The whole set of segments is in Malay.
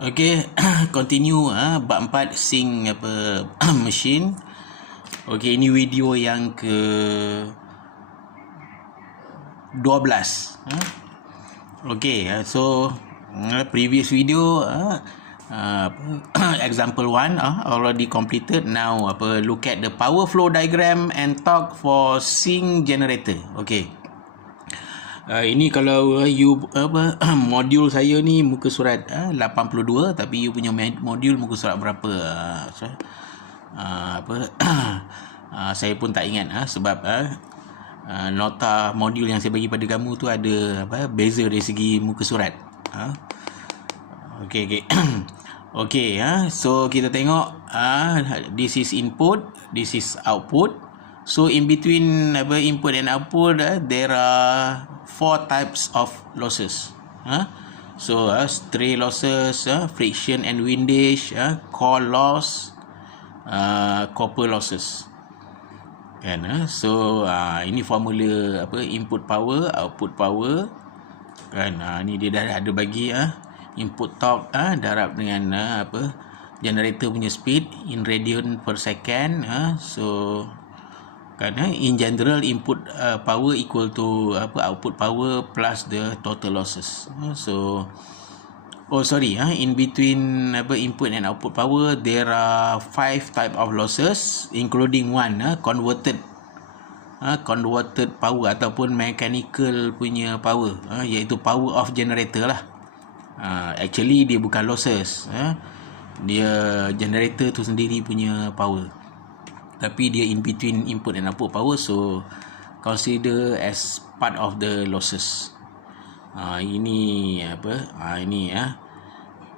Okey, continue bab 4 sync machine. Okey, ini video yang ke 12. Okey, so previous video example 1 already completed. Now look at the power flow diagram and talk for sync generator. Okey. Ini kalau you modul saya ni muka surat 82, tapi you punya modul muka surat berapa? Saya pun tak ingat sebab nota modul yang saya bagi pada kamu tu ada beza dari segi muka surat. Okey. Okey, so kita tengok this is input, this is output. So in between input and output there are 4 types of losses. So stray losses, friction and windage, core loss, copper losses. Kan? So ini formula input power, output power. Kan? Ni dia dah ada bagi input torque darab dengan generator punya speed in radian per second. So kan, in general input power equal to output power plus the total losses. So in between input and output power there are 5 type of losses, including one converted power ataupun mechanical punya power, iaitu power of generator lah. Actually dia bukan losses, dia generator tu sendiri punya power, tapi dia in between input and output power, so consider as part of the losses. Ini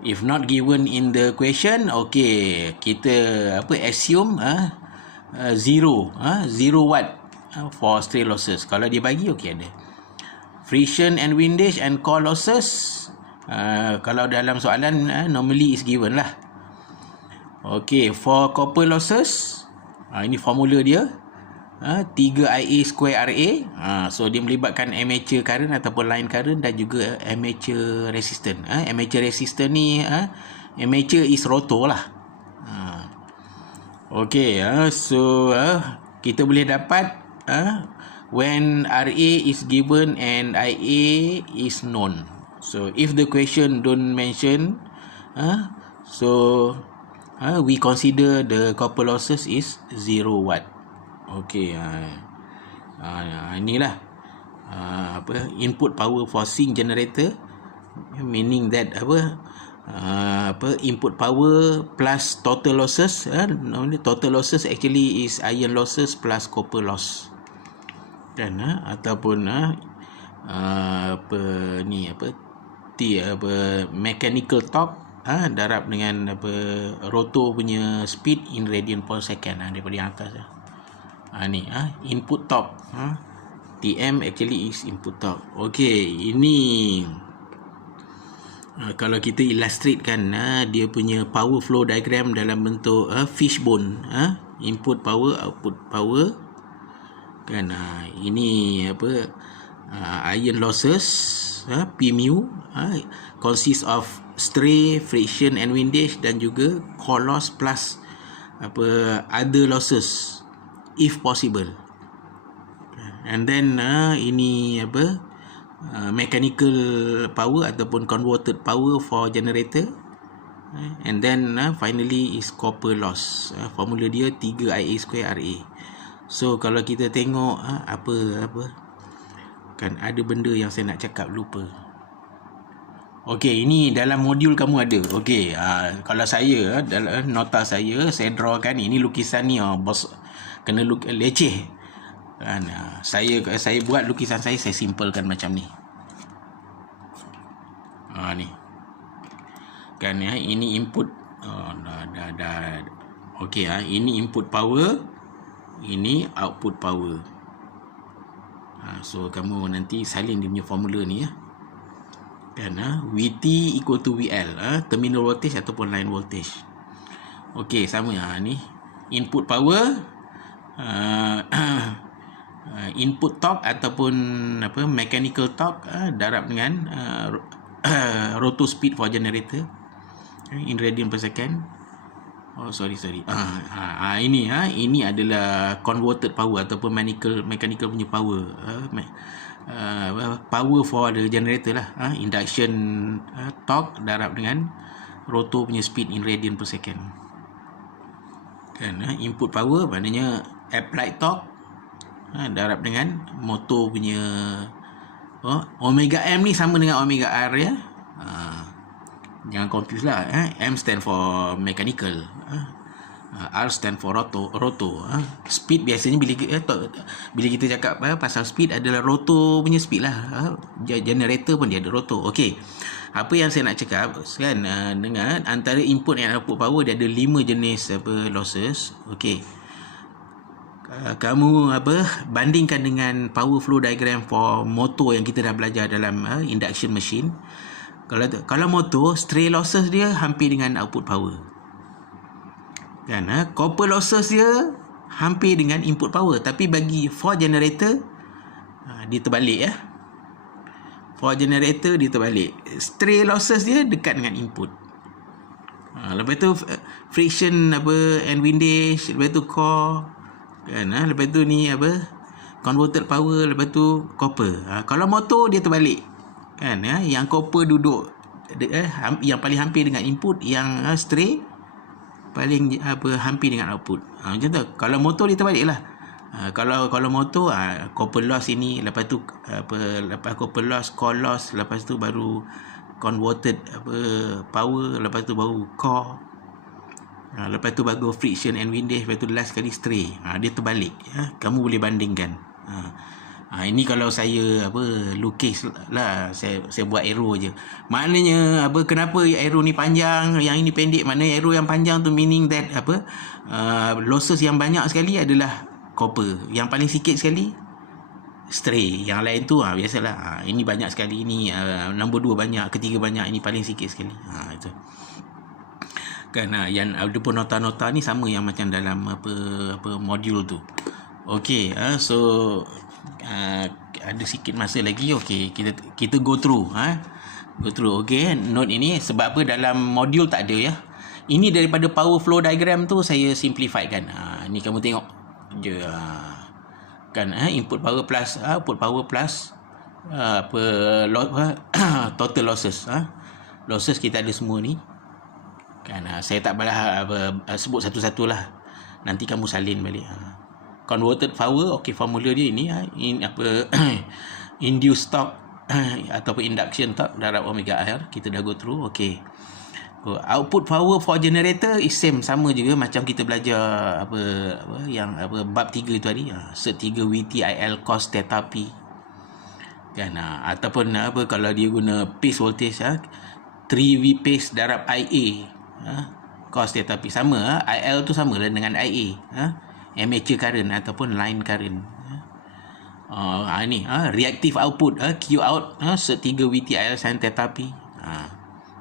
if not given in the question, okay, kita assume 0 watt for stray losses. Kalau dia bagi, okay, ada friction and windage and core losses. Kalau dalam soalan normally is given lah. Okay, for copper losses, ini formula dia, 3IA square RA. So dia melibatkan armature current ataupun line current dan juga armature resistance. Armature resistance ni armature is rotor lah. Okay, so kita boleh dapat when RA is given and IA is known. So if the question don't mention, so we consider the copper losses is 0 watt. Okay, inilah input power for sync generator, meaning that input power plus total losses. Total losses actually is iron losses plus copper loss, dan ataupun mechanical torque darab dengan rotor punya speed in radian per second daripada yang atas. Ni input torque, TM actually is input torque. Okay, ini kalau kita illustrate kan dia punya power flow diagram dalam bentuk fishbone, input power, output power kan. Ini iron losses, P mu, consist of stray, friction and windage dan juga core loss plus other losses if possible. And then ini mechanical power ataupun converted power for generator. And then finally is copper loss. Formula dia 3IA square RA. So kalau kita tengok kan ada benda yang saya nak cakap lupa. Okey, ini dalam modul kamu ada. Okey, kalau saya dalam nota saya draw kan, ini lukisan ni bos kena leceh kan. Saya buat lukisan saya simplekan macam ni. Ni kan ini input. Dah. Okey, ini input power, ini output power. So kamu nanti salin dia punya formula ni kan, VT equal to VL, terminal voltage ataupun line voltage. Okey, sama ni input power, input torque ataupun mechanical torque darab dengan rotor speed for generator. in radian per second. Oh sorry. Ini adalah converted power ataupun mechanical punya power. Power for the generator lah. Induction torque darab dengan rotor punya speed in radian per second. Kan input power maknanya applied torque darab dengan motor punya omega M ni sama dengan omega R ya. Jangan confuse lah. M stand for mechanical, R stand for rotor. Speed biasanya bila kita cakap pasal speed adalah rotor punya speed lah. Generator pun dia ada rotor. Okey, apa yang saya nak cakap kan, dengan antara input dan output power dia ada 5 jenis losses. Okey, kamu bandingkan dengan power flow diagram for motor yang kita dah belajar dalam induction machine. Kalau motor, stray losses dia hampir dengan output power. Kan, copper losses dia hampir dengan input power. Tapi bagi for generator, dia terbalik ya. For generator dia terbalik. Stray losses dia dekat dengan input. Lepas tu friction and windage, lepas tu core, kan, lepas tu ni converted power, lepas tu copper. Kalau motor dia terbalik. Kan, yang copper duduk yang paling hampir dengan input, yang stray paling hampir dengan output. Macam tu. Kalau motor dia terbalik lah. Kalau motor copper loss ini, lepas tu lepas copper loss, core loss, lepas tu baru converted power, lepas tu baru core, lepas tu baru friction and windage, lepas tu last kali stray. Dia terbalik ya. Kamu boleh bandingkan. Ini kalau saya lukis lah, saya buat arrow je. Maknanya kenapa arrow ni panjang, yang ini pendek? Maknanya arrow yang panjang tu meaning that losses yang banyak sekali adalah copper, yang paling sikit sekali stray, yang lain tu biasalah. Ini banyak sekali, ini nombor 2 banyak, ketiga banyak, ini paling sikit sekali. Itu kan, yang ada pun nota-nota ni sama yang macam dalam modul tu. Okey, so ada sikit masa lagi. Okey, kita go through. Okey, note ini sebab apa dalam modul tak ada ya. Ini daripada power flow diagram tu saya simplify kan. Ni kamu tengok je. Kan input power plus output power plus total losses. Losses kita ada semua ni. Kan saya tak balas sebut satu-satulah. Nanti kamu salin balik. Converted power, okey, formula dia ini induced torque ataupun induction torque darab omega R, kita dah go through. Okey, output power for generator is sama juga macam kita belajar yang bab 3 tu tadi, set 3 VTIL cos theta P kan, ataupun kalau dia guna pace voltage 3V pace darab IA cos theta P, sama IL tu sama lah dengan IA, amateur current ataupun line current. Ni reactive output Q out set 3 VTIL sin theta P.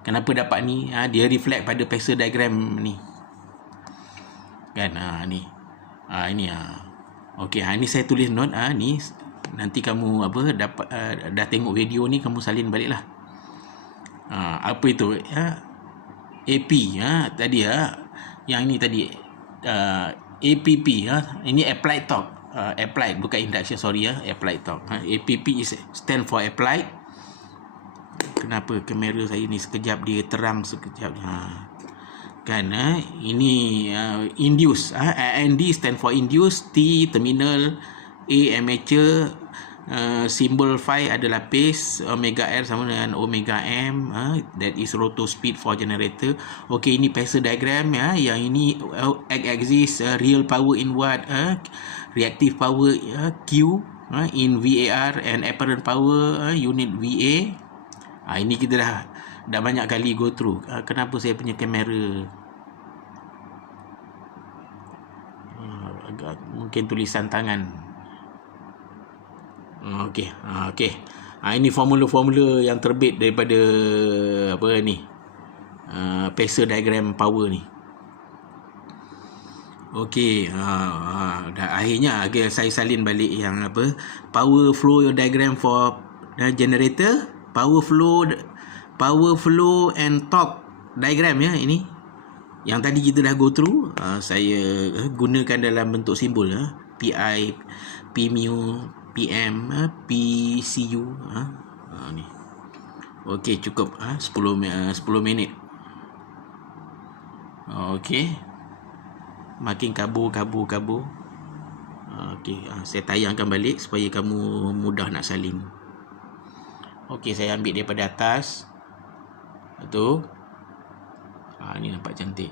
Kenapa dapat ni? Dia reflect pada phasor diagram ni. Kan ni. Ini okey, ni saya tulis note ni, nanti kamu dapat dah tengok video ni, kamu salin baliklah. Apa itu? AP tadi yang ni tadi APP ini applied torque, applied bukan induction, sorry applied torque. APP is stand for applied. Kenapa kamera saya ni sekejap dia terang, sekejap kan ini induce, AND stand for induce, T terminal, A amateur, simbol phi adalah pace, omega R sama dengan omega M, that is rotor speed for generator. Okey, ini phasor diagram yang ini x-axis real power in watt, reactive power Q in VAR, and apparent power unit VA. Ini kita dah banyak kali go through. Kenapa saya punya kamera agak mungkin tulisan tangan. Okey. Ini formula-formula yang terbit daripada phasor diagram power ni. Okey, dah akhirnya saya salin balik yang power flow diagram for generator, power flow and torque diagram ya ini. Yang tadi kita dah go through, saya gunakan dalam bentuk simbol PI, PMU, PM, PCU ni. Okey, cukup 10 minit. Okey. Makin kabur. Okey, saya tayangkan balik supaya kamu mudah nak salin. Okey, saya ambil daripada atas. Tu. Ni nampak cantik.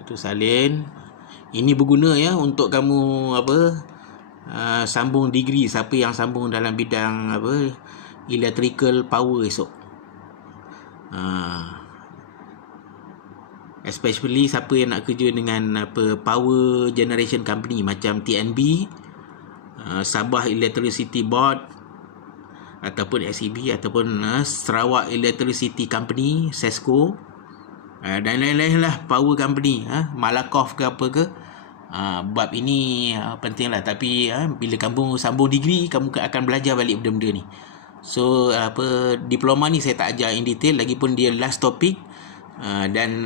Itu salin. Ini berguna ya untuk kamu sambung degree, siapa yang sambung dalam bidang electrical power esok. Especially siapa yang nak kerja dengan power generation company macam TNB, Sabah Electricity Board ataupun SEB ataupun Sarawak Electricity Company, SESCO, dan lain-lain lah power company, Malakoff ke apa ke. Bab ini penting lah. Tapi bila kamu sambung degree, kamu akan belajar balik benda-benda ni. So diploma ni saya tak ajar in detail, lagipun dia last topic. Dan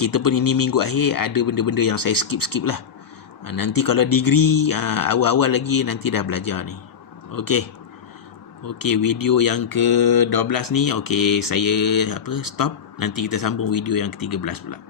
kita pun ini minggu akhir ada benda-benda yang saya skip lah. Nanti kalau degree awal-awal lagi nanti dah belajar ni. Okey, video yang ke-12 ni saya stop. Nanti kita sambung video yang ke-13 pula.